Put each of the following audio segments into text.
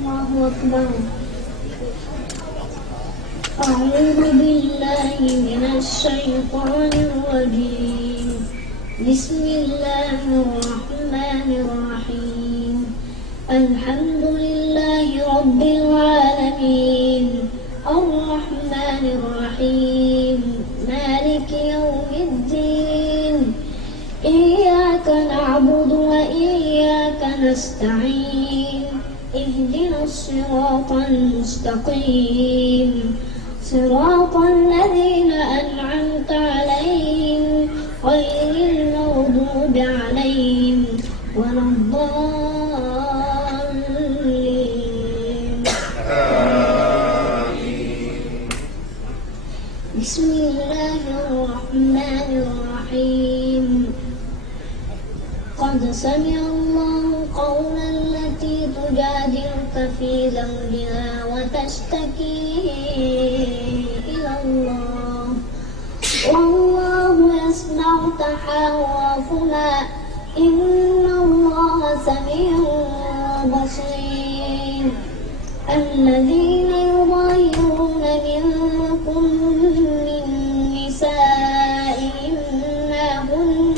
الله أكبر. أعوذ بالله من الشيطان الرجيم. بسم الله الرحمن الرحيم. الحمد لله رب العالمين الرحمن الرحيم مالك يوم الدين. إياك نعبد وإياك نستعين. اهدنا الصراط المستقيم صراط الذين أنعمت عليهم غير المغضوب عليهم ولا الضالين. بسم الله الرحمن الرحيم. قد سمع الله قولا التي تجادلك في زوجها وتشتكي إلى الله والله يسمع تحاوركما إن الله سميع بصير. الذين يظاهرون منكم من نسائهم ما هن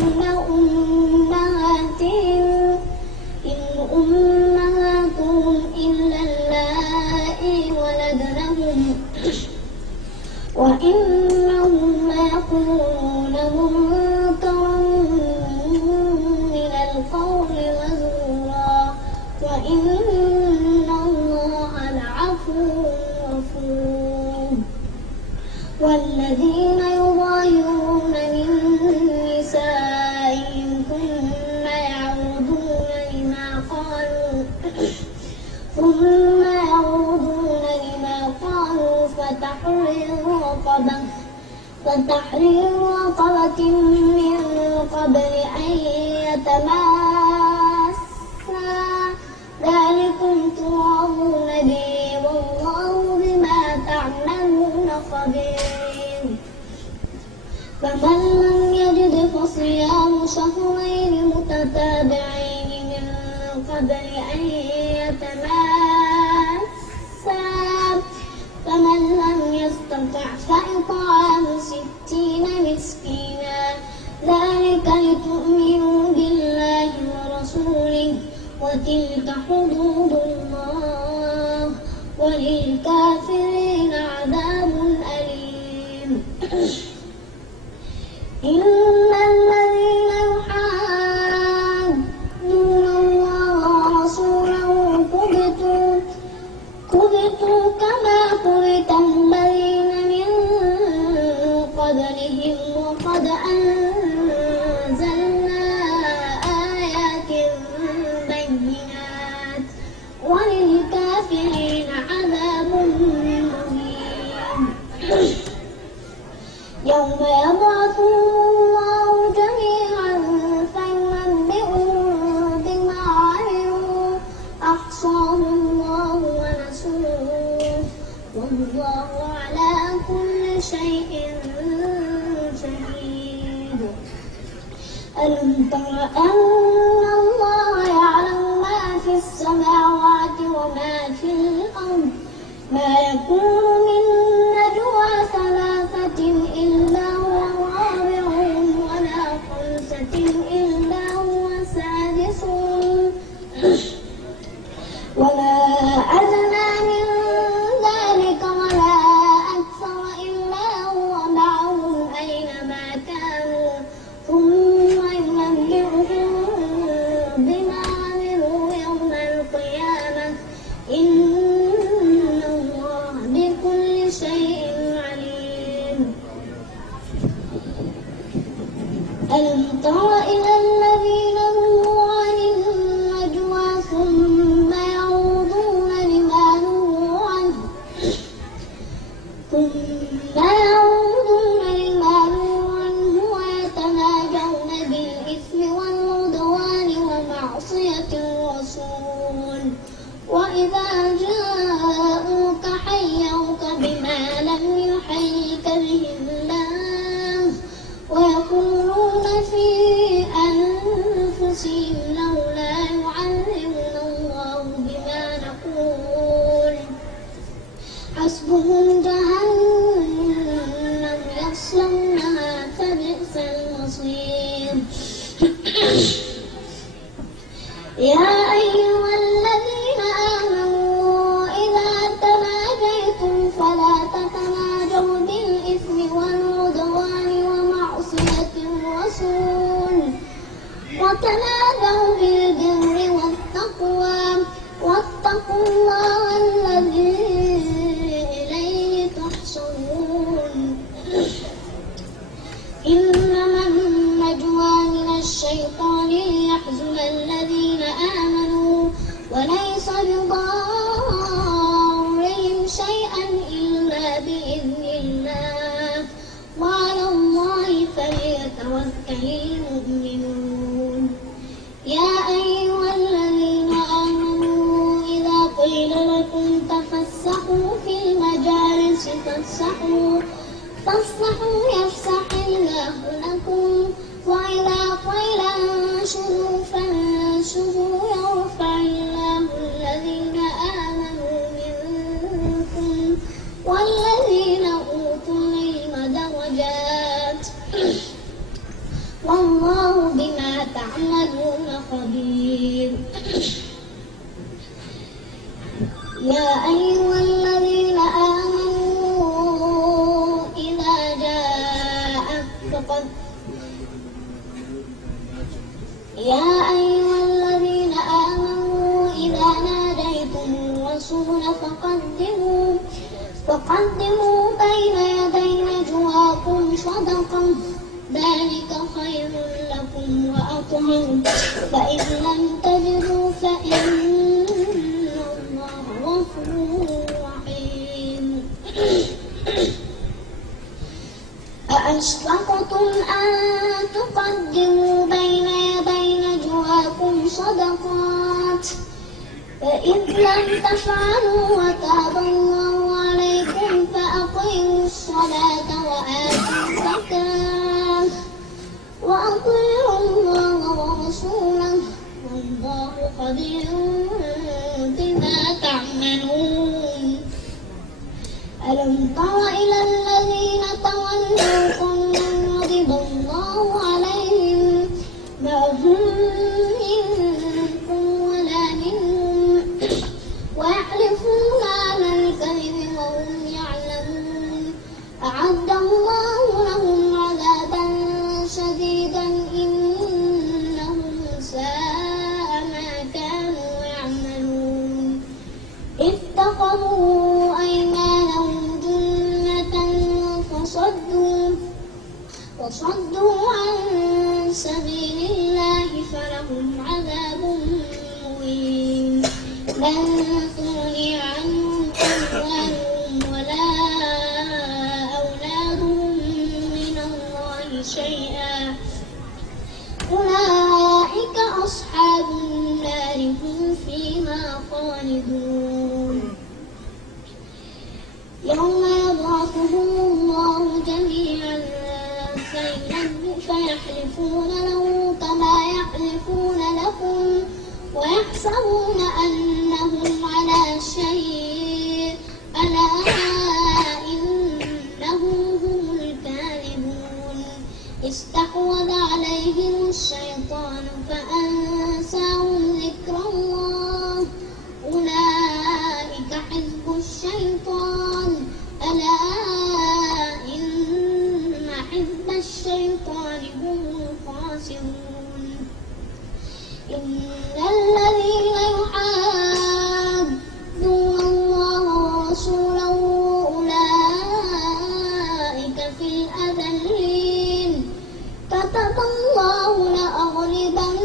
أمهاتهم إلا اللائي ولدنهم وإنهم ليقولون منكرا من القول وزورا وإن الله لعفو غفور. والذين يظاهرون من نسائهم ثم يعودون لما قالوا فتحرير رقبة من قبل أن يتماسا ذلكم توعظون به والله بما تعملون خبير. فمن لم يجد فصيام شهرين متتابعين من قبل أن يتماسا فمن لم يستطع فإطعام 60 مسكينا ذلك لتؤمنوا بالله ورسوله وتلك حدود الله وللكافرين عذاب أليم. إن الذين يحادون الله ورسوله كبتوا كما كبت الذين من قبلهم وقد أنزلنا آيات بينات وللكافرين عذاب مهين. يوم يبعثهم الله جميعا فينبئهم بما عملوا أحصاه الله ونسوه والله على كل شيء شهيد. ألم تر أن الله يعلم ما في السماوات وما في الأرض ما يكون من نجوى ثلاثة إلا هو رابعهم ولا خمسة إلا هو سادسهم ولا أدنى من ذلك ولا أكثر إلا هو معهم أينما كانوا ثم ينبئهم بما عملوا يوم القيامة إن الله بكل شيء عليم. ألم تر إلى الذين نهوا عن النجوى ثم يعودون لما نهوا عنه ويتناجون بالإثم والعدوان ومعصية الرسول وإذا جاءوك حيوك بما لم يحيك به الله ويقولون في أنفسهم لولا يعلمنا الله بما نقول يا أيها الذين آمنوا إذا تناجيتم فلا تتناجوا بالإثم والعدوان ومعصية الرسول وتنادوا بالبر والتقوى واتقوا الله الذي إليه تحشرون إنما النجوى من الشيطان ليحزن الذين آمنوا وليس بضارهم شيئا إلا بإذن الله وعلى الله فليتوكل المؤمنون يا أيها الذين آمنوا إذا قيل لكم تفسحوا في المجالس فافسحوا يفسح الله لكم وإذا قيل انشزوا فانشزوا يرفع الله الذين آمنوا منكم والذين أوتوا العلم درجات والله بما تعملون خبير يا أيها الذين آمنوا إذا ناديتم الرسول فقدموا بين يدي نجواكم صدقة ذلك خير لكم وأطهر فإن لم تجدوا فإن الله غفور رحيم أأشفقتم أن تقدموا بين يدي نجواكم صدقات فإذ لم تفعلوا وتاب الله عليكم فأقيموا الصلاة وآتوا الزكاة وأطيعوا الله ورسوله والله خبير بما تعملون ألم تر إلى الذين تولوا قوما غضب الله عليهم ما هم منكم ولا منهم ويحلفون على الكذب وهم يعلمون أعد الله لهم عذابا شديدا إنهم ساء ما كانوا يعملون اتخذوا أيمانهم جنة وصدوا عن سبيل الله فلهم عذاب مهين لن تغني عنهم أموالهم ولا أولادهم من الله شيئا أولئك أصحاب النار هم فيها خالدون يوم يبعثهم الله جميعا فيحلفون له كما يحلفون لكم ويحسبون أنهم على شيء ألا إنهم هم الكاذبون استحوذ عليهم الشيطان فأنساهم ذكر الله أولئك حزب الشيطان ألا إن حزب الشيطان هم الخاسرون إن الذين يحادون الله ورسوله أولئك في الأذلين كتب الله لأغلبن